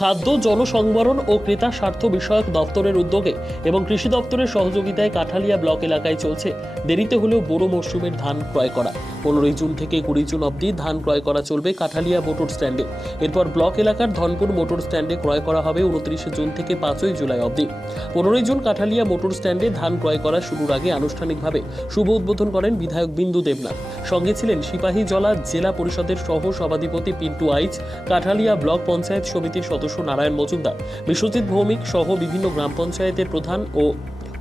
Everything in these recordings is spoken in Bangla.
খাদ্য, জনসংবরণ ও ক্রেতা স্বার্থ বিষয়ক দপ্তরের উদ্যোগে এবং কৃষি দপ্তরের সহযোগিতায় কাঠালিয়া ব্লক এলাকায় চলছে দেরিতে হলেও বড় মরশুমের ধান ক্রয় করা। পনেরোই জুন থেকে কুড়ি জুন অবধি ধান ক্রয় করা চলবে কাঠালিয়া মোটর স্ট্যান্ডে। এরপর ব্লক এলাকার ধনপুর মোটর স্ট্যান্ডে ক্রয় করা হবে উনত্রিশে জুন থেকে পাঁচই জুলাই অবধি। পনেরোই জুন কাঠালিয়া মোটর স্ট্যান্ডে ধান ক্রয় করা শুরুর আগে আনুষ্ঠানিকভাবে শুভ উদ্বোধন করেন বিধায়ক বিন্দু দেবনাথ। সঙ্গে ছিলেন সিপাহী জলা জেলা পরিষদের সহ সভাধিপতি পিন্টু আইচ, কাঠালিয়া ব্লক পঞ্চায়েত সমিতির সদস্য নারায়ণ মজুমদার, বিশ্বজিৎ ভৌমিক সহ বিভিন্ন গ্রাম পঞ্চায়েতের প্রধান ও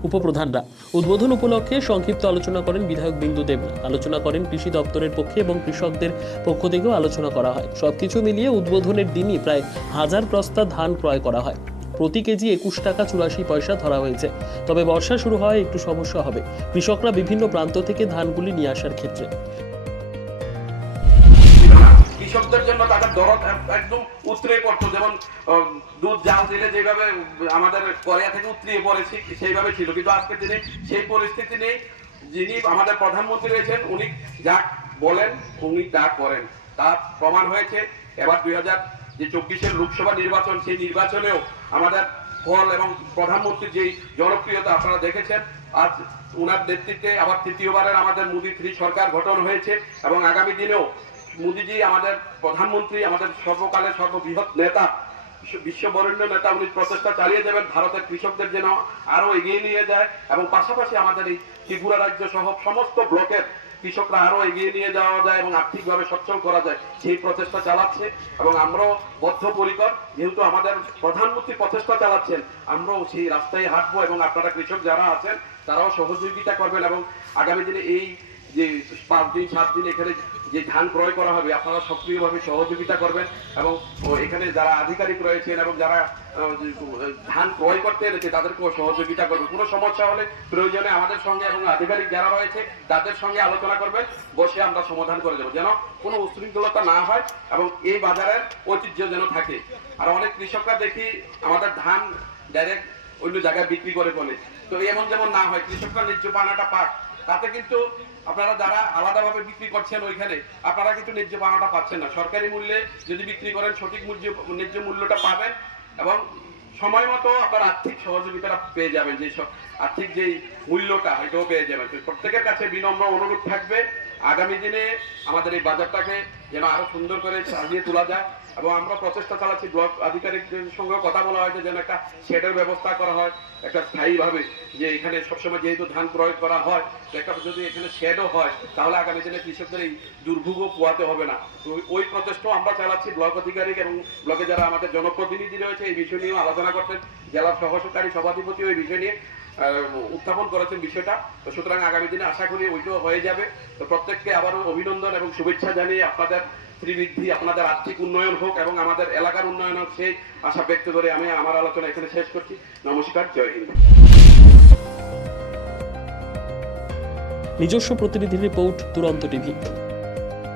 উপপ্রধানরা। উদ্বোধন উপলক্ষে সংক্ষিপ্ত আলোচনা করেন বিধায়ক বিন্দু দেবনাথ। আলোচনা করেন কৃষি দপ্তরের পক্ষে এবং কৃষকদের পক্ষ থেকেও আলোচনা করা হয়। সবকিছু মিলিয়ে উদ্বোধনের দিনই প্রায় হাজার প্রস্তা ধান ক্রয় করা হয়। প্রতি কেজি একুশ টাকা চুরাশি পয়সা ধরা হয়েছে। তবে বর্ষা শুরু হয় একটু সমস্যা হবে। কৃষকরা বিভিন্ন প্রান্ত থেকে ধানগুলি নিয়ে আসার ক্ষেত্রে। কৃষকদের জন্য তাদের দরদ একদম উতরে পড়তো। যেমন দুধ জাল দিলে যেভাবে আমাদের কোরিয়া থেকে উতরিয়ে পড়েছে, সেইভাবে ছিল। কিন্তু আজকের দিনে সেই পরিস্থিতি নেই। যিনি আমাদের প্রধানমন্ত্রী রয়েছেন, উনি যা বলেন, উনি তা করেন। তার প্রমাণ হয়েছে। এবার দুই হাজার যে চব্বিশের লোকসভা নির্বাচন, সেই নির্বাচনেও আমাদের ফল এবং প্রধানমন্ত্রীর যেই জনপ্রিয়তা আপনারা দেখেছেন, আজ উনার নেতৃত্বে আবার তৃতীয়বারের আমাদের মোদী থ্রি সরকার গঠন হয়েছে এবং আগামী দিনেও মোদিজি আমাদের প্রধানমন্ত্রী, আমাদের সর্বকালের সর্ববৃহৎ নেতা, বিশ্ব- বিশ্ববরেণ্য নেতা, উনি প্রচেষ্টা চালিয়ে যাবেন ভারতের কৃষকদের যেন আরও এগিয়ে নিয়ে যায় এবং পাশাপাশি আমাদের এই ত্রিপুরা রাজ্য সহ সমস্ত ব্লকের কৃষকরা আরও এগিয়ে নিয়ে যাওয়া যায় এবং আর্থিকভাবে সচ্ছল করা যায়। সেই প্রচেষ্টা চালাচ্ছে এবং আমরাও বদ্ধপরিকর। যেহেতু আমাদের প্রধানমন্ত্রী প্রচেষ্টা চালাচ্ছেন, আমরাও সেই রাস্তায় হাঁটবো এবং আপনারা কৃষক যারা আছেন, তারাও সহযোগিতা করবেন এবং আগামী দিনে এই যে পাঁচ দিন, সাত দিন এখানে যে ধান ক্রয় করা হবে, আপনারা সক্রিয়ভাবে সহযোগিতা করবেন এবং এখানে যারা আধিকারিক রয়েছেন এবং যারা ধান ক্রয় করতে এনেছে, তাদেরকেও সহযোগিতা করবেন। কোনো সমস্যা হলে প্রয়োজনে আমাদের সঙ্গে এবং আধিকারিক যারা রয়েছে, তাদের সঙ্গে আলোচনা করবেন। বসে আমরা সমাধান করে দেবো, যেন কোনো উশৃঙ্খলতা না হয় এবং এই বাজারের ঐতিহ্য যেন থাকে। আর অনেক কৃষকরা দেখি আমাদের ধান ডাইরেক্ট অন্য জায়গায় বিক্রি করে বলে। তো এমন যেমন না হয়, কৃষকরা ন্যায্য পানাটা পাক। তাতে কিন্তু আপনারা যারা আলাদাভাবে বিক্রি করছেন ওইখানে, আপনারা কিন্তু ন্যায্য পানাটা পাচ্ছেন না। সরকারি মূল্যে যদি বিক্রি করেন, সঠিক মূল্য, ন্যায্য মূল্যটা পাবেন এবং সময় মতো আপনার আর্থিক সহযোগিতাটা পেয়ে যাবেন, যে আর্থিক যে মূল্যটা, এটাও পেয়ে যাবেন। প্রত্যেকের কাছে বিনম্র অনুরোধ থাকবে, আগামী দিনে আমাদের এই বাজারটাকে যেন আরও সুন্দর করে সাজিয়ে তোলা যায়। এবং আমরা প্রচেষ্টা চালাচ্ছি ব্লক আধিকারিকদের সঙ্গে কথা বলা হয়েছে যেন একটা শেডের ব্যবস্থা করা হয়, একটা স্থায়ীভাবে, যে এখানে সবসময় যেহেতু ধান ক্রয় করা হয় একটা যদি এখানে শেডও হয়, তাহলে আগামী দিনে কৃষকদের এই দুর্ভোগও পোয়াতে হবে না। তো ওই- ওই প্রচেষ্টাও আমরা চালাচ্ছি, ব্লক আধিকারিক এবং ব্লকে যারা আমাদের জনপ্রতিনিধি রয়েছে, এই বিষয় নিয়েও আলোচনা করছেন জেলার সহসরকারী সভাধিপতিও এই বিষয় নিয়ে উত্থাপন করেছেন বিষয়টা। তো সুতরাং আগামী দিনে আশা করি ওইটাও হয়ে যাবে। তো প্রত্যেককে আবারও অভিনন্দন এবং শুভেচ্ছা জানিয়ে আপনাদের শ্রীবৃদ্ধি আপনাদের আর্থিক উন্নয়ন হোক এবং আমাদের এলাকার উন্নয়ন হোক সেই আশা ব্যক্ত করে আমি আমার আলোচনা এখানে শেষ করছি। নমস্কার, জয় হিন্দ। নিজস্ব প্রতিনিধি রিপোর্ট, দুরন্ত টিভি।